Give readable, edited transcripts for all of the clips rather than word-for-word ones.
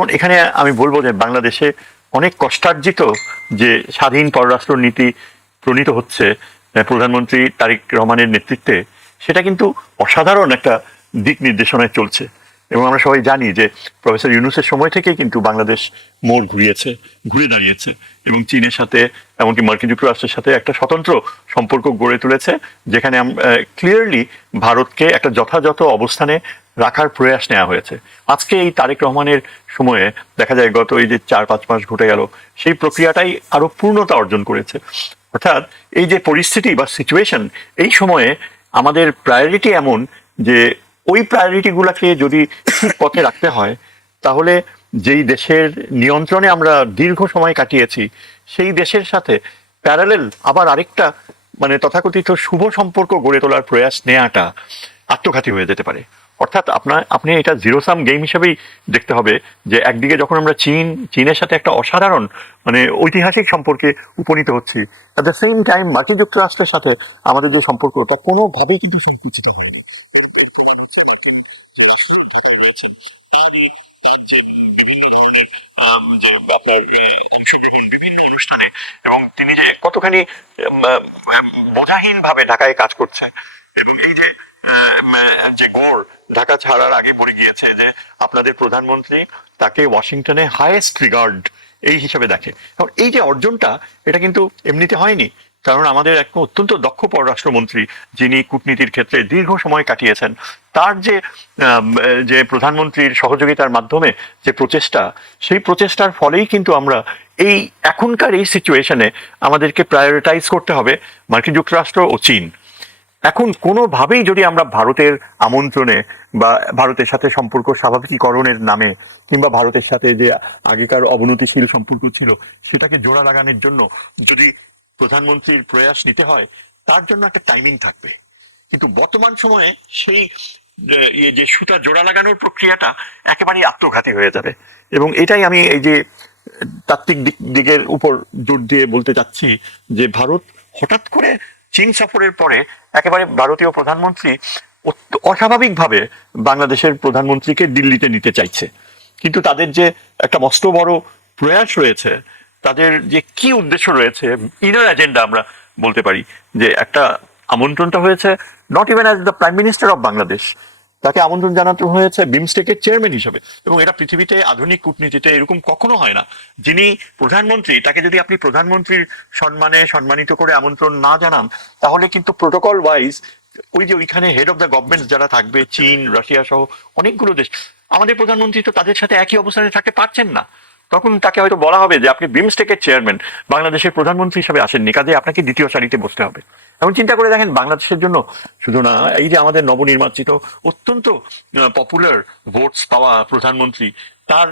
যেমন এখানে আমি বলবো যে বাংলাদেশে অনেক কষ্টার্জিত যে স্বাধীন পররাষ্ট্র নীতি প্রণীত হচ্ছে প্রধানমন্ত্রী তারেক রহমানের নেতৃত্বে, সেটা কিন্তু অসাধারণ একটা দিক নির্দেশনায় চলছে। এবং আমরা সবাই জানি যে প্রফেসর ইউনূসের সময় থেকেই কিন্তু বাংলাদেশ মোড় ঘুরে দাঁড়িয়েছে এবং চীনের সাথে, এমনকি মার্কিন যুক্তরাষ্ট্রের সাথে একটা স্বতন্ত্র সম্পর্ক গড়ে তুলেছে, যেখানে ক্লিয়ারলি ভারতকে একটা যথাযথ অবস্থানে রাখার প্রয়াস নেওয়া হয়েছে। আজকে এই তারেক রহমানের সময়ে দেখা যায় গত এই যে 4-5 মাস ঘটে গেল, সেই প্রক্রিয়াটাই আরো পূর্ণতা অর্জন করেছে। অর্থাৎ এই যে পরিস্থিতি বা সিচুয়েশন, এই সময়ে আমাদের প্রায়োরিটি এমন যে ওই প্রায়োরিটি গুলাকে যদি ঠিক পথে রাখতে হয়, তাহলে যেই দেশের নিয়ন্ত্রণে আমরা দীর্ঘ সময় কাটিয়েছি, সেই দেশের সাথে প্যারালেল আবার আরেকটা মানে তথাকথিত শুভ সম্পর্ক গড়ে তোলার প্রয়াস নেওয়াটা আত্মঘাতী হয়ে যেতে পারে। অর্থাৎ আপনি এটা জিরো সাম গেম হিসেবেই দেখতে হবে যে একদিকে যখন আমরা চীনের সাথে একটা অসাধারণ মানে ঐতিহাসিক সম্পর্কে উপনীত হচ্ছি, অ্যাট দ্য সেম টাইম মার্কিন যুক্তরাষ্ট্রের সাথে আমাদের যে সম্পর্ক, তা কোনোভাবেই কিন্তু সংকুচিত হয়নি। ঢাকায় রয়েছে তার যে বিভিন্ন ধরনের যে আপনার অংশগ্রহণ বিভিন্ন অনুষ্ঠানে, এবং তিনি যে কতখানি বোঝাহীন ভাবে ঢাকায় কাজ করছে, এবং এই যে যে গড় ঢাকা ছাড়ার আগে বলে গিয়েছে যে আপনাদের প্রধানমন্ত্রী তাকে ওয়াশিংটনে হাইয়েস্ট রিগার্ড এই হিসাবে দেখে। এবং এই যে অর্জনটা, এটা কিন্তু এমনিতে হয়নি, কারণ আমাদের এক অত্যন্ত দক্ষ পররাষ্ট্রমন্ত্রী যিনি কূটনীতির ক্ষেত্রে দীর্ঘ সময় কাটিয়েছেন, তার যে যে প্রধানমন্ত্রীর সহযোগিতার মাধ্যমে যে প্রচেষ্টা, সেই প্রচেষ্টার ফলেই কিন্তু আমরা এই এখনকার এই সিচুয়েশনে আমাদেরকে প্রায়োরিটাইজ করতে হবে মার্কিন যুক্তরাষ্ট্র ও চীন। এখন কোনোভাবেই যদি আমরা ভারতের আমন্ত্রণে বা ভারতের সাথে সম্পর্ক স্বাভাবিকীকরণের নামে, কিংবা ভারতের সাথে যে আগেকার অবনতিশীল সম্পর্ক ছিল সেটাকে জোড়া লাগানোর জন্য যদি প্রধানমন্ত্রীর প্রয়াস নিতে হয়, তার জন্য একটা টাইমিং থাকবে। কিন্তু বর্তমান সময়ে সেই যে সুতা জোড়া লাগানোর প্রক্রিয়াটা একেবারেই আত্মঘাতী হয়ে যাবে। এবং এটাই আমি এই যে তাত্ত্বিক দিকের উপর জোর দিয়ে বলতে চাচ্ছি যে ভারত হঠাৎ করে চীন সফরের পরে একেবারে ভারতীয় প্রধানমন্ত্রী অস্বাভাবিকভাবে বাংলাদেশের প্রধানমন্ত্রীকে দিল্লিতে নিতে চাইছে। কিন্তু তাদের যে একটা মস্ত বড় প্রয়াস রয়েছে, তাদের যে কি উদ্দেশ্য রয়েছে, ইনার এজেন্ডা আমরা বলতে পারি, যে একটা আমন্ত্রণটা হয়েছে not even as the prime minister of Bangladesh, তাকে আমন্ত্রণ জানাতে হয়েছে বিমস্টেকের চেয়ারম্যান হিসেবে। এবং এটা পৃথিবীতে আধুনিক কূটনীতিতে এরকম কখনো হয় না। যিনি প্রধানমন্ত্রী, তাকে যদি আপনি প্রধানমন্ত্রীর সম্মানে সম্মানিত করে আমন্ত্রণ না জানান, তাহলে কিন্তু প্রোটোকল ওয়াইজ ওই যে ওইখানে হেড অফ দ্য গভর্নমেন্ট যারা থাকবে, চীন, রাশিয়া সহ অনেকগুলো দেশ, আমাদের প্রধানমন্ত্রী তো তাদের সাথে একই অবস্থানে থাকতে পারছেন না। তখন তাকে হয়তো বলা হবে যে আপনি বিমস্টেকের চেয়ারম্যান, বাংলাদেশের প্রধানমন্ত্রী হিসেবে আসেননি, কাজে আপনাকে দ্বিতীয় সারিতে বসতে হবে। এখন চিন্তা করে দেখেন, বাংলাদেশের জন্য শুধু না, এই যে আমাদের নবনির্বাচিত অত্যন্ত পপুলার ভোটস পাওয়া প্রধানমন্ত্রী, তার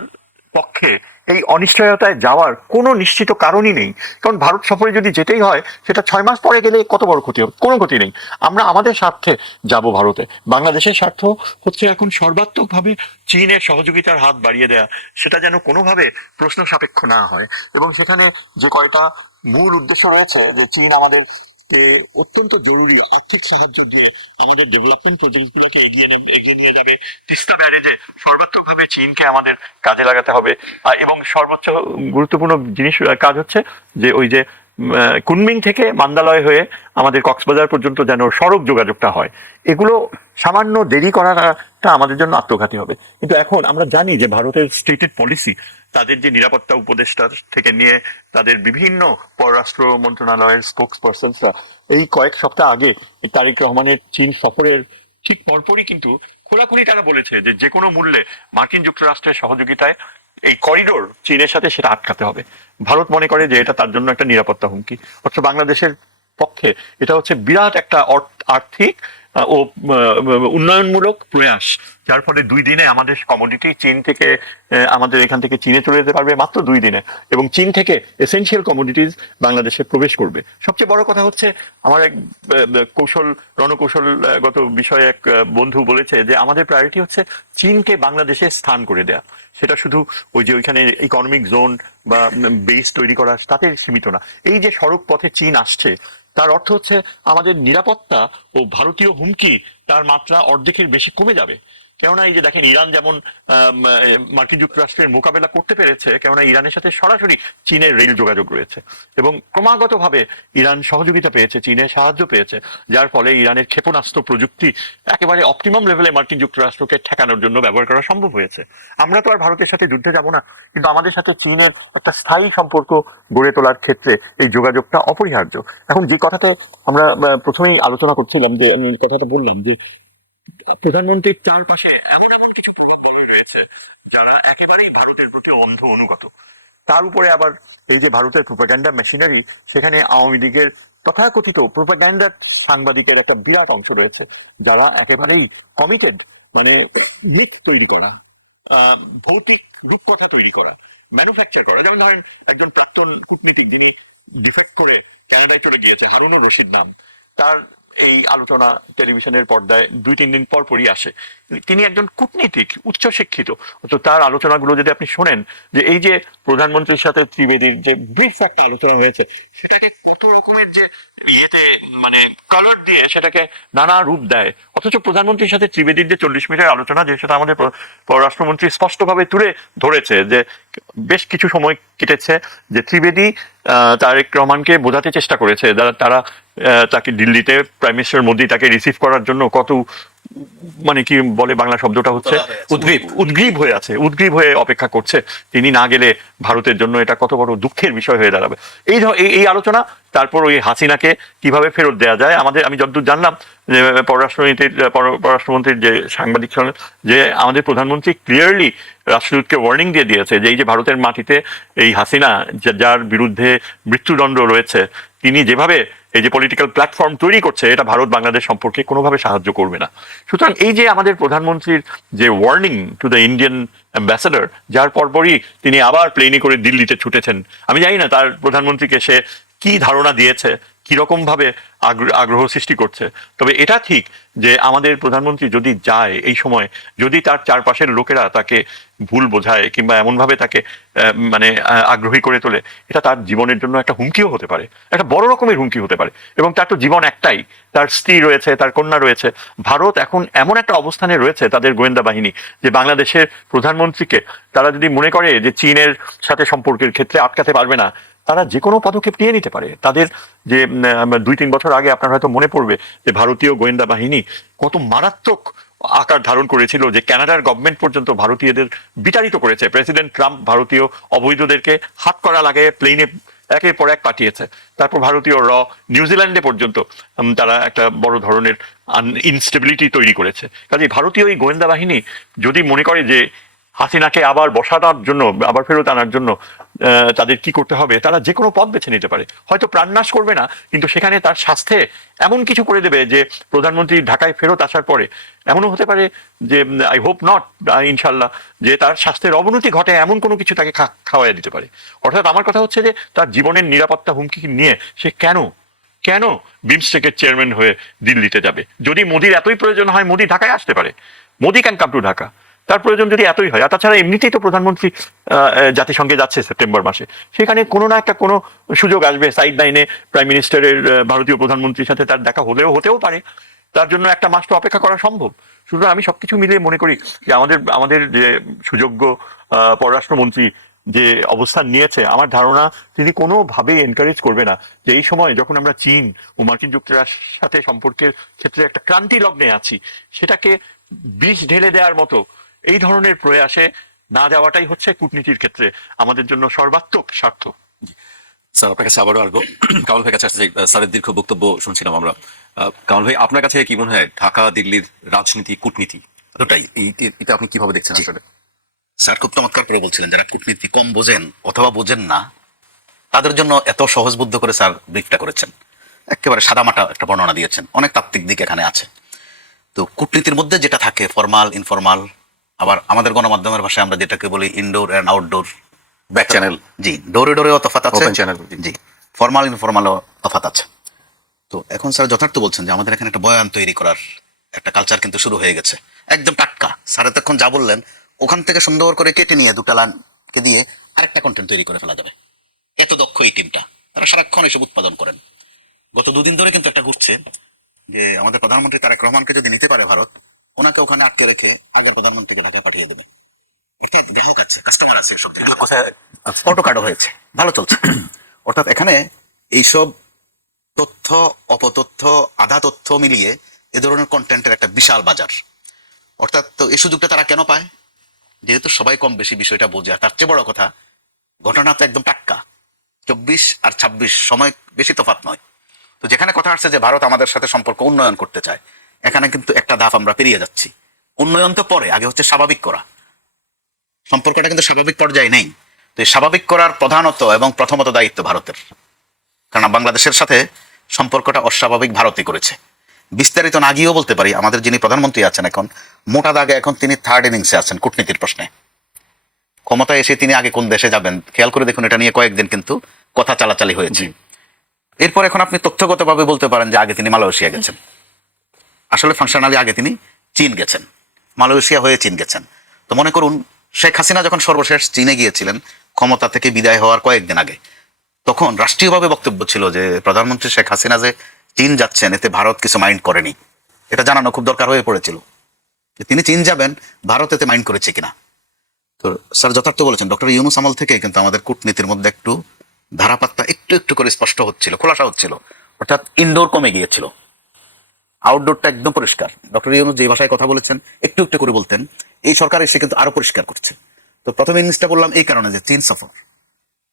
পক্ষে এই অনিশ্চয়তায় যাওয়ার কোনো নিশ্চিত কারণই নেই। কারণ ভারত সফরে যদি যেতেই হয়, সেটা 6 মাস পরে গেলে কত বড় ক্ষতি হবে? কোনো ক্ষতি নেই। আমরা আমাদের স্বার্থে যাব ভারতে। বাংলাদেশের স্বার্থ হচ্ছে এখন সর্বাত্মকভাবে চীনের সহযোগিতার হাত বাড়িয়ে দেয়া, সেটা যেন কোনোভাবে প্রশ্ন সাপেক্ষ না হয়। এবং সেখানে যে কয়টা মূল উদ্দেশ্য রয়েছে, যে চীন আমাদের অত্যন্ত জরুরি আর্থিক সাহায্য দিয়ে আমাদের ডেভেলপমেন্ট প্রজেক্টগুলোকে এগিয়ে নিয়ে যাবে। তিস্তা ব্যারেজে সর্বাত্মকভাবে চীনকে আমাদের কাজে লাগাতে হবে। এবং সর্বোচ্চ গুরুত্বপূর্ণ জিনিস কাজ হচ্ছে যে ওই যে কুনমিং থেকে মান্দালয় হয়ে আমাদের কক্সবাজার পর্যন্ত যেন সড়ক যোগাযোগটা হয়। এগুলো সামান্য দেরি করাটা আমাদের জন্য আত্মঘাতী হবে। কিন্তু এখন আমরা জানি যে ভারতের স্টেটেড পলিসি, তাদের যে নিরাপত্তা উপদেষ্টা থেকে নিয়ে তাদের বিভিন্ন পররাষ্ট্র মন্ত্রণালয়ের স্পোক্স পার্সনসরা এই কয়েক সপ্তাহ আগে তারেক রহমানের চীন সফরের ঠিক পরপরই কিন্তু খোলাখুলি তারা বলেছে যে যে কোনো মূল্যে মার্কিন যুক্তরাষ্ট্রের সহযোগিতায় এই করিডোর চীনের সাথে সেটা আটকাতে হবে। ভারত মনে করে যে এটা তার জন্য একটা নিরাপত্তা হুমকি। অথচ বাংলাদেশের পক্ষে এটা হচ্ছে বিরাট একটা আর্থিক ও উন্নয়নমূলক প্রয়াস, যার ফলে 2 দিনে আমাদের কমোডিটি চীন থেকে আমাদের এখান থেকে চীনে চলে যেতে পারবে মাত্র 2 দিনে, এবং চীন থেকে এসেনশিয়াল কমোডিটিস বাংলাদেশে প্রবেশ করবে। সবচেয়ে বড় কথা হচ্ছে, আমার এক রণকৌশলগত বিষয়ে এক বন্ধু বলেছে যে আমাদের প্রায়োরিটি হচ্ছে চীনকে বাংলাদেশে স্থান করে দেয়া। সেটা শুধু ওই যে ওইখানে ইকোনমিক জোন বা বেস তৈরি করা তাতে সীমিত না। এই যে সড়ক পথে চীন আসছে, তার অর্থ হচ্ছে আমাদের নিরাপত্তা ও ভারতীয় হুমকি তার মাত্রা অর্ধেকের বেশি কমে যাবে। কেননা এই যে দেখেন ইরান যেমন মার্কিন যুক্তরাষ্ট্রের মোকাবেলা করতে পেরেছে, কেননা ইরানের সাথে সরাসরি চীনের রেল যোগাযোগ রয়েছে এবং ক্রমাগতভাবে ইরান সহযোগিতা পেয়েছে, চীনের সাহায্য পেয়েছে, যার ফলে ইরানের ক্ষেপণাস্ত্র প্রযুক্তি একেবারে অপটিমাম লেভেলে মার্কিন যুক্তরাষ্ট্রকে ঠেকানোর জন্য ব্যবহার করা সম্ভব হয়েছে। আমরা তো আর ভারতের সাথে যুদ্ধে যাব না, কিন্তু আমাদের সাথে চীনের একটা স্থায়ী সম্পর্ক গড়ে তোলার ক্ষেত্রে এই যোগাযোগটা অপরিহার্য। এখন যে কথাটা আমরা প্রথমেই আলোচনা করছিলাম, যে আমি কথাটা বললাম যে প্রধানমন্ত্রীর চারপাশে এমন এমন কিছু প্রভাব দল রয়েছে যারা একেবারেই ভারতের প্রতি অন্ধ অনুগত। তার উপরে আবার এই যে ভারতের প্রোপাগান্ডা মেশিনারি, সেখানে আওয়ামী লীগের তথাকথিত প্রোপাগান্ডার সাংবাদিকের একটা বিরাট অংশ রয়েছে যারা একেবারেই কমিটেড, মানে মিথ তৈরি করা, আহ, ভৌতিক রূপকথা তৈরি করা, ম্যানুফ্যাকচার করা। যেমন ধরেন একজন প্রাক্তন কূটনীতিক যিনি ডিফেক্ট করে কানাডায় চলে গিয়েছে, হারুনুর রশিদ নাম, তার এই আলোচনা টেলিভিশনের পর্দায় 2-3 দিন পর পরই আসে। তিনি একজন কূটনীতিক, উচ্চ শিক্ষিত, তো তার আলোচনাগুলো যদি আপনি শোনেন, যে এই যে প্রধানমন্ত্রীর সাথে ত্রিবেদীর যে ব্রিফ একটা আলোচনা হয়েছে, সেটাকে কত রকমের যে ইয়েতে মানে কালার দিয়ে সেটাকে নানা রূপ দেয়, অথচ প্রধানমন্ত্রীর সাথে ত্রিবেদীর যে 40 মিনিটের আলোচনা, যে সেটা আমাদের পররাষ্ট্রমন্ত্রী স্পষ্টভাবে তুলে ধরেছে যে বেশ কিছু সময় কেটেছে, যে ত্রিবেদী তারেক রহমানকে বোঝাতে চেষ্টা করেছে তারা তাকে দিল্লিতে প্রাইম মিনিস্টার মোদী তাকে রিসিভ করার জন্য কত মানে কি বলে বাংলা শব্দটা হচ্ছে উদ্গ্রীব হয়ে অপেক্ষা করছে, তিনি না গেলে ভারতের জন্য এটা কত বড় দুঃখের বিষয় হয়ে দাঁড়াবে। এই আলোচনা, তারপর ওই হাসিনাকে কিভাবে ফেরত দেওয়া যায়। আমি যতদূর জানলাম যে পররাষ্ট্রমন্ত্রীর যে সাংবাদিক সম্মেলন, যে আমাদের প্রধানমন্ত্রী ক্লিয়ারলি রাষ্ট্রদূতকে ওয়ার্নিং দিয়ে দিয়েছে যে এই যে ভারতের মাটিতে এই হাসিনা, যার বিরুদ্ধে মৃত্যুদণ্ড রয়েছে, তিনি যেভাবে এই যে পলিটিক্যাল প্ল্যাটফর্ম তৈরি করছে, এটা ভারত বাংলাদেশ সম্পর্কে কোনোভাবে সাহায্য করবে না। সুতরাং এই যে আমাদের প্রধানমন্ত্রীর যে warning to the Indian ambassador, যার পরপরই তিনি আবার প্লেনে করে দিল্লিতে ছুটেছেন। আমি জানি না তার প্রধানমন্ত্রীকে সে কি ধারণা দিয়েছে, কিরকম ভাবে আগ্রহ সৃষ্টি করছে। তবে এটা ঠিক যে আমাদের প্রধানমন্ত্রী যদি যায় এই সময়, যদি তার চারপাশের লোকেরা তাকে ভুল বোঝায় কিংবা এমনভাবে তাকে মানে আগ্রহী করে তোলে, এটা তার জীবনের জন্য একটা হুমকিও হতে পারে, একটা বড় রকমের হুমকি হতে পারে। এবং তার তো জীবন একটাই, তার স্ত্রী রয়েছে, তার কন্যা রয়েছে। ভারত এখন এমন একটা অবস্থানে রয়েছে, তাদের গোয়েন্দা বাহিনী, যে বাংলাদেশের প্রধানমন্ত্রীকে তারা যদি মনে করে যে চীনের সাথে সম্পর্কের ক্ষেত্রে আটকাতে পারবে না, তারা যে কোনো পদক্ষেপ নিয়ে নিতে পারে। তাদের যে 2-3 বছর আগে আপনার হয়তো মনে পড়বে যে ভারতীয় গোয়েন্দা বাহিনী কত মারাত্মক আকার ধারণ করেছিল, যে কানাডার গভর্নমেন্ট পর্যন্ত ভারতীয়দের বিতাড়িত করেছে। প্রেসিডেন্ট ট্রাম্প ভারতীয় অবৈধদেরকে হাত করা লাগিয়ে প্লেনে একের পর এক পাঠিয়েছে। তারপর ভারতীয় নিউজিল্যান্ডে পর্যন্ত তারা একটা বড় ধরনের ইনস্টেবিলিটি তৈরি করেছে। কাজে ভারতীয় এই গোয়েন্দা বাহিনী যদি মনে করে যে হাসিনাকে আবার বসানোর জন্য, আবার ফেরত আনার জন্য তাদের কি করতে হবে, তারা যে কোনো পথ বেছে নিতে পারে। হয়তো প্রাণনাশ করবে না, কিন্তু সেখানে তার স্বাস্থ্যে এমন কিছু করে দেবে যে প্রধানমন্ত্রী ঢাকায় ফেরত আসার পরে এমনও হতে পারে যে, আই হোপ নট, ইনশাল্লাহ, যে তার স্বাস্থ্যের অবনতি ঘটে এমন কোনো কিছু তাকে খাওয়াই দিতে পারে। অর্থাৎ আমার কথা হচ্ছে যে তার জীবনের নিরাপত্তা হুমকি নিয়ে সে কেন কেন বিমস্টেকের চেয়ারম্যান হয়ে দিল্লিতে যাবে? যদি মোদির এতই প্রয়োজন হয়, মোদি ঢাকায় আসতে পারে, Modi can come to Dhaka, তার প্রয়োজন যদি এতই হয়। আর তাছাড়া এমনিতেই তো প্রধানমন্ত্রী জাতিসংঘে যাচ্ছে সেপ্টেম্বর মাসে, সেখানে কোনো না একটা কোনো সুযোগ আসবে, সাইড লাইনে প্রাইম মিনিস্টারের ভারতীয় প্রধানমন্ত্রীর সাথে তার দেখা হতেও পারে। তার জন্য একটা মাস তো অপেক্ষা করা সম্ভব। সুতরাং আমি সবকিছু মিলিয়ে মনে করি যে আমাদের যে সুযোগ্য পররাষ্ট্রমন্ত্রী যে অবস্থান নিয়েছে, আমার ধারণা তিনি কোনোভাবেই এনকারেজ করবে না যে এই সময় যখন আমরা চীন ও মার্কিন যুক্তরাষ্ট্রের সাথে সম্পর্কের ক্ষেত্রে একটা ক্রান্তি লগ্নে আছি, সেটাকে বিষ ঢেলে দেওয়ার মতো এই ধরনের প্রয়াসে না যাওয়াটাই হচ্ছে কূটনীতির ক্ষেত্রে আমাদের জন্য সর্বাত্মক স্বার্থ। স্যার, আপনার কাছে আবারও আসবো। কামাল ভাইয়ের কাছে আসতে চাই। স্যারের দীর্ঘ বক্তব্য শুনছিলাম আমরা। কামাল ভাই, আপনার কাছে কি মনে হয় ঢাকা দিল্লির রাজনীতি, কূটনীতি এতটাই, এটা আপনি কিভাবে দেখছেন আসলে? স্যার খুব চমৎকার করে বলছিলেন, যারা কূটনীতি কম বোঝেন অথবা বোঝেন না, তাদের জন্য এত সহজবুদ্ধ করে স্যার ব্রিফটা করেছেন। একেবারে সাদামাটা একটা বর্ণনা দিয়েছেন, অনেক তাত্ত্বিক দিক এখানে আছে। তো কূটনীতির মধ্যে যেটা থাকে ফরমাল, ইনফরমাল, আবার আমাদের গণমাধ্যমের ভাষায় আমরা যেটাকে বলি indoor and outdoor, back channel, জি, ডোরে ডোরেও তফাৎ আছে, জি, ফরমাল ইনফরমালও তফাৎ আছে। তো এখন স্যার যথার্থ বলছেন যে আমাদের এখানে একটা বয়ান তৈরি করার একটা কালচার কিন্তু শুরু হয়ে গেছে, একদম টাটকা। স্যার এতক্ষণ যা বললেন ওখান থেকে সুন্দর করে কেটে নিয়ে দুটা লাইনকে দিয়ে আরেকটা কন্টেন্ট তৈরি করে ফেলা যাবে। এত দক্ষ এই টিমটা, তারা সারাক্ষণ এসব উৎপাদন করেন। গত 2 দিন ধরে কিন্তু একটা ঘুরছে যে আমাদের প্রধানমন্ত্রী তারেক রহমানকে যদি নিতে পারে ভারত, ওনাকে ওখানে আটকে রেখে আগের প্রধানমন্ত্রীকে ঢাকা পাঠিয়ে দেবে। এতে গ্রাহক আছে, কাস্টমার আছে, সব অটোকাডো হয়েছে, ভালো চলছে। অর্থাৎ এখানে এইসব তথ্য, অপতথ্য, আধা তথ্য মিলিয়ে এ ধরনের কন্টেন্টের একটা বিশাল বাজার। অর্থাৎ তো এই সুযোগটা তারা কেন পায়? যেহেতু সবাই কম বেশি বিষয়টা বোঝে। আর তার চেয়ে বড় কথা, ঘটনা তো একদম টাটকা, 24 আর 26 সময় বেশি তফাৎ নয়। তো যেখানে কথা আসছে যে ভারত আমাদের সাথে সম্পর্ক উন্নয়ন করতে চায়, এখানে কিন্তু একটা ধাপ আমরা পেরিয়ে যাচ্ছি। উন্নয়ন তো পরে, আগে হচ্ছে স্বাভাবিক করা। সম্পর্কটা কিন্তু স্বাভাবিক পর্যায়ে নেই। তো এই স্বাভাবিক করার প্রধানত এবং প্রথমত দায়িত্ব ভারতের, কারণ বাংলাদেশের সাথে সম্পর্কটা অস্বাভাবিক ভারতই করেছে। বিস্তারিত না গিয়েও বলতে পারি, আমাদের যিনি প্রধানমন্ত্রী আছেন এখন, মোটা দাগে এখন তিনি থার্ড ইনিংসে আছেন কূটনীতির প্রশ্নে। ক্ষমতায় এসে তিনি আগে কোন দেশে যাবেন খেয়াল করে দেখুন, এটা নিয়ে কয়েকদিন কিন্তু কথা চালাচালি হয়েছে। এরপর এখন আপনি তথ্যগতভাবে বলতে পারেন যে আগে তিনি মালয়েশিয়া গেছেন, আসলে ফাংশনালি আগে তিনি চীন গেছেন, মালয়েশিয়া হয়ে চীন গেছেন। তো মনে করুন শেখ হাসিনা যখন সর্বশেষ চীনে গিয়েছিলেন ক্ষমতা থেকে বিদায় হওয়ার কয়েকদিন আগে, তখন রাষ্ট্রীয়ভাবে বক্তব্য ছিল যে প্রধানমন্ত্রী শেখ হাসিনা যে চীন যাচ্ছেন এতে ভারত কিছু মাইন্ড করেনি। এটা জানানো খুব দরকার হয়ে পড়েছিল যে তিনি চীন যাবেন, ভারত এতে মাইন্ড করেছে কিনা। তো স্যার যথার্থ বলেছেন, ডক্টর ইউনূস আমল থেকে কিন্তু আমাদের কূটনীতির মধ্যে একটু ধারাপাতটা একটু একটু করে স্পষ্ট হচ্ছিল, খোলাসা হচ্ছিল। অর্থাৎ ইনডোর কমে গিয়েছিল, আউটডোরটা একদম পরিষ্কার। ডক্টর ইউনূস যে ভাষায় কথা বলেছেন একটু একটু করে বলতেন, এই সরকার এসে কিন্তু আরো পরিষ্কার করছে। তো প্রথম ইনিংসটা বললাম এই কারণে যে চীন সফর।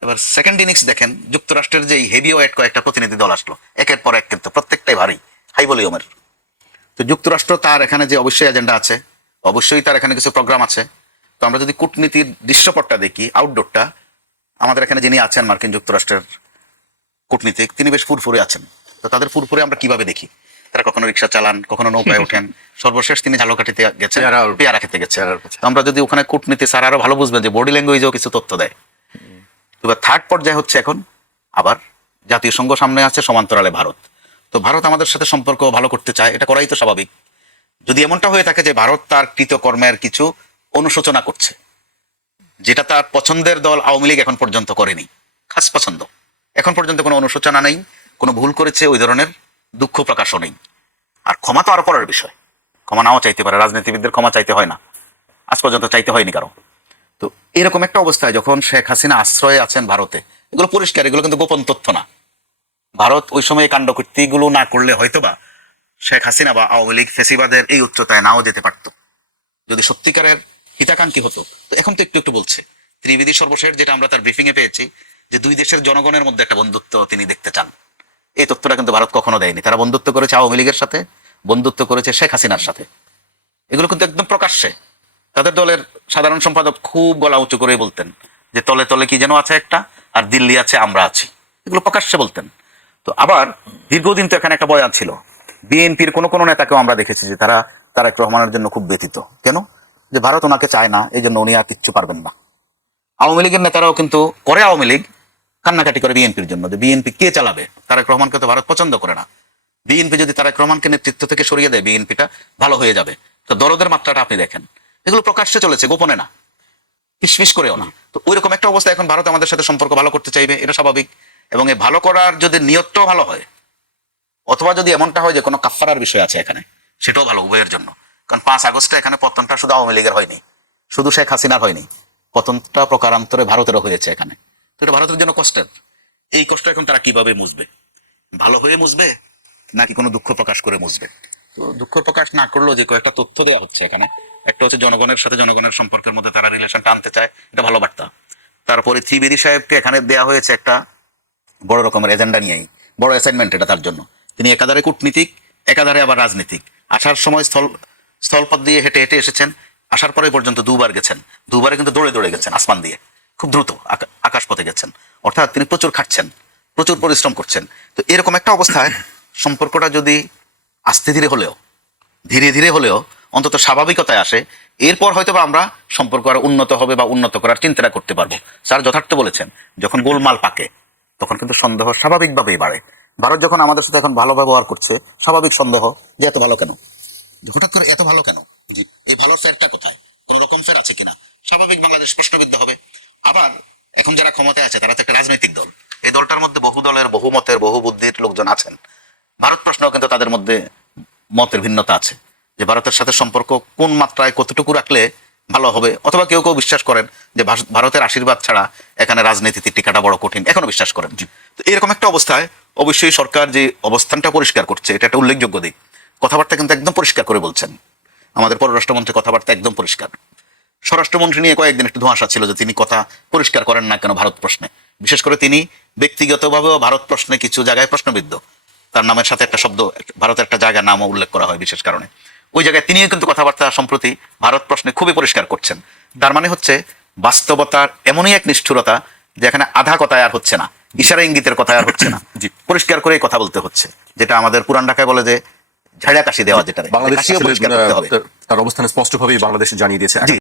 এবার সেকেন্ড ইনিংস দেখেন, যুক্তরাষ্ট্রের যে হেভি ওয়েট কয়েকটা প্রতিনিধি দল আসলো, একের পর এক, কিন্তু প্রত্যেকটাই ভারী, হাই ভলিউমের। তো যুক্তরাষ্ট্র তার এখানে যে অবশ্যই এজেন্ডা আছে, অবশ্যই তার এখানে কিছু প্রোগ্রাম আছে। তো আমরা যদি কূটনীতির দৃশ্যপটটা দেখি, আউটডোরটা, আমাদের এখানে যিনি আছেন মার্কিন যুক্তরাষ্ট্রের কূটনীতিক, তিনি বেশ ফুরফুরে আছেন। তো তাদের ফুরফুরে আমরা কিভাবে দেখি? তারা কখনো রিক্সা চালান, কখনো নৌকায় ওঠেন, সর্বশেষ তিনি ঝালকাঠিতে গেছেন, পেয়ারা খেতে গেছে। আমরা যদি ওখানে কূটনীতি স্যার আরো ভালো বুঝবেন যে বডি ল্যাঙ্গুয়েজেও কিছু তথ্য দেয়। এবার থার্ড পর্যায়ে হচ্ছে এখন আবার জাতীয় সংঘ সামনে আছে, সমান্তরালে ভারত। তো ভারত আমাদের সাথে সম্পর্ক ভালো করতে চায়, এটা করাই তো স্বাভাবিক। যদি এমনটা হয়ে থাকে যে ভারত তার কৃতকর্মের কিছু অনুশোচনা করছে, যেটা তার পছন্দের দল আওয়ামী লীগ এখন পর্যন্ত করেনি, খাস পছন্দ, এখন পর্যন্ত কোনো অনুশোচনা নেই, কোনো ভুল করেছে ওই ধরনের দুঃখ প্রকাশও নেই। আর ক্ষমা তো আরো পরের বিষয়, ক্ষমা নাও চাইতে পারে, রাজনীতিবিদদের ক্ষমা চাইতে হয় না, আজ পর্যন্ত চাইতে হয়নি কারো। তো এরকম একটা অবস্থায় যখন শেখ হাসিনা আশ্রয়ে আছেন ভারতে, এগুলো পরিষ্কার, এগুলো কিন্তু গোপন তথ্য না। ভারত ওই সময় কাণ্ডকীর্তিগুলো না করলে হয়তোবা শেখ হাসিনা বা আওয়ামী লীগ ফেসিবাদের এই উচ্চতায় নাও যেতে পারতো, যদি সত্যিকারের হিতাকাঙ্ক্ষী হতো। তো এখন তো একটু একটু বলছে, ত্রিবেদী সর্বশেষ যেটা আমরা তার ব্রিফিং এ পেয়েছি, যে দুই দেশের জনগণের মধ্যে একটা বন্ধুত্ব তিনি দেখতে চান। এই তথ্যটা কিন্তু ভারত কখনো দেয়নি। তারা বন্ধুত্ব করেছে আওয়ামী লীগের সাথে, বন্ধুত্ব করেছে শেখ হাসিনার সাথে, এগুলো কিন্তু একদম প্রকাশ্যে। তাদের দলের সাধারণ সম্পাদক খুব গলা উঁচু করে বলতেন যে তলে তলে কি যেন আছে একটা, আর দিল্লি আছে, আমরা আছি, এগুলো প্রকাশ্যে বলতেন। তো আবার দীর্ঘদিন তো এখানে একটা বয়ান ছিল, বিএনপির কোনো কোনো নেতাকেও আমরা দেখেছি যে তারা তারেক রহমানের জন্য খুব ব্যথিত, কেন? যে ভারত ওনাকে চায় না, এই জন্য উনি আর কিচ্ছু পারবেন না। আওয়ামী লীগের নেতারাও কিন্তু করে, আওয়ামী লীগ কান্নাকাটি করে বিএনপির জন্য, যে বিএনপি কে চালাবে, তারেক রহমানকে তো ভারত পছন্দ করে না। বিএনপি যদি তারেক রহমানকে নেতৃত্ব থেকে সরিয়ে দেয়, বিএনপিটা ভালো হয়ে যাবে। তো দরদের মাত্রাটা আপনি দেখেন, এগুলো প্রকাশ্যে চলেছে, গোপনে না, ফিসফিস করেও না। তো ওইরকম একটা অবস্থা এখন ভারত আমাদের সাথে সম্পর্ক ভালো করতে চাইবে, এটা স্বাভাবিক। এবং এই ভালো করার যদি নিয়তটাও ভালো হয়, অথবা যদি এমনটা হয় যে কোনো কাফফারার বিষয় আছে এখানে, সেটাও ভালো উভয়ের জন্য। কারণ 5 আগস্টে এখানে পতনটা শুধু আওয়ামী লীগের হয়নি, শুধু শেখ হাসিনার হয়নি, পতনটা প্রকারান্তরে ভারতেরও হয়েছে এখানে। তো এটা ভারতের জন্য কষ্টের। এই কষ্ট এখন তারা কিভাবে মুছবে? ভালো হয়ে মুছবে নাকি কোনো দুঃখ প্রকাশ করে মুছবে? তো দুঃখ প্রকাশ না করলেও যে কয়েকটা তথ্য দেওয়া হচ্ছে এখানে, একটা হচ্ছে জনগণের সাথে জনগণের সম্পর্কের মধ্যে তারা রিলেশনটা আনতে চায়, এটা ভালো বার্তা। তারপরে ত্রিবেদী সাহেবকে এখানে দেওয়া হয়েছে একটা বড় রকমের এজেন্ডা নিয়েই, বড় অ্যাসাইনমেন্ট এটা তার জন্য। তিনি একাধারে কূটনীতিক, একাধারে আবার রাজনীতিক। আসার সময় স্থলপথ দিয়ে হেঁটে হেঁটে এসেছেন, আসার পরে পর্যন্ত দুবার গেছেন, দুবারে কিন্তু দৌড়ে দৌড়ে গেছেন, আসমান দিয়ে খুব দ্রুত আকাশপথে গেছেন। অর্থাৎ তিনি প্রচুর খাটছেন, প্রচুর পরিশ্রম করছেন। তো এরকম একটা অবস্থায় সম্পর্কটা যদি আস্তে ধীরে হলেও, ধীরে ধীরে হলেও অন্তত স্বাভাবিকতায় আসে, এরপর হয়তো বা আমরা সম্পর্ক আরো উন্নত হবে বা উন্নত করার চিন্তা করতে পারবো। স্যার যথার্থ বলেছেন, যখন গোলমাল পাকে তখন কিন্তু সন্দেহ স্বাভাবিকভাবেই বাড়ে। ভারত যখন আমাদের সাথে এখন ভালো ব্যবহার করছে, স্বাভাবিক সন্দেহ যে এত ভালো কেন, হঠাৎ করে এত ভালো কেন, এই ভালো ফেরটা কোথায়, কোন রকম ফের আছে কিনা, স্বাভাবিক বাংলাদেশ প্রশ্নবিদ্ধ হবে। আবার এখন যারা ক্ষমতায় আছে তারা তো একটা রাজনৈতিক দল, এই দলটার মধ্যে বহু দলের, বহু মতের, বহু বুদ্ধির লোকজন আছেন। ভারত প্রশ্নেও কিন্তু তাদের মধ্যে মতের ভিন্নতা আছে। যে ভারতের সাথে সম্পর্ক কোন মাত্রায় কতটুকু রাখলে ভালো হবে, অথবা কেউ কেউ বিশ্বাস করেন যে ভারতের আশীর্বাদ ছাড়া এখানে রাজনীতিতে টিকাটা বড় কঠিন, এখনো বিশ্বাস করেন। তো এরকম একটা অবস্থায় অবশ্যই সরকার যে অবস্থানটা পরিষ্কার করছে, এটা একটা উল্লেখযোগ্য দিক। কথাবার্তা কিন্তু একদম পরিষ্কার করে বলছেন, আমাদের পররাষ্ট্রমন্ত্রী কথাবার্তা একদম পরিষ্কার। স্বরাষ্ট্রমন্ত্রী নিয়ে কয়েকদিন একটু ধোঁয়াশা ছিল যে তিনি কথা পরিষ্কার করেন না কেন ভারত প্রশ্নে। বিশেষ করে তিনি ব্যক্তিগতভাবেও ভারত প্রশ্নে কিছু জায়গায় প্রশ্নবিদ্ধ, তার নামের সাথে একটা শব্দ ভারতের একটা জায়গার নামও উল্লেখ করা হয় বিশেষ কারণে। ওই জায়গায় তিনিও কিন্তু কথাবার্তা সম্প্রতি ভারত প্রশ্নে খুবই পরিষ্কার করছেন। তার মানে হচ্ছে বাস্তবতার এমনই এক নিষ্ঠুরতা যে এখানে আধা কথায় আর হচ্ছে না, ইশারা ইঙ্গিতের কথায় আর হচ্ছে না, জি। পরিষ্কার করেই কথা বলতে হচ্ছে, যেটা আমাদের পুরান ঢাকায় বলে যে ঝাড়া কাশি দেওয়া, যেটা বাংলাদেশ কাশিও পরিষ্কার করতে হবে। তার অবস্থানে স্পষ্টভাবেই বাংলাদেশ জানিয়ে দিয়েছে।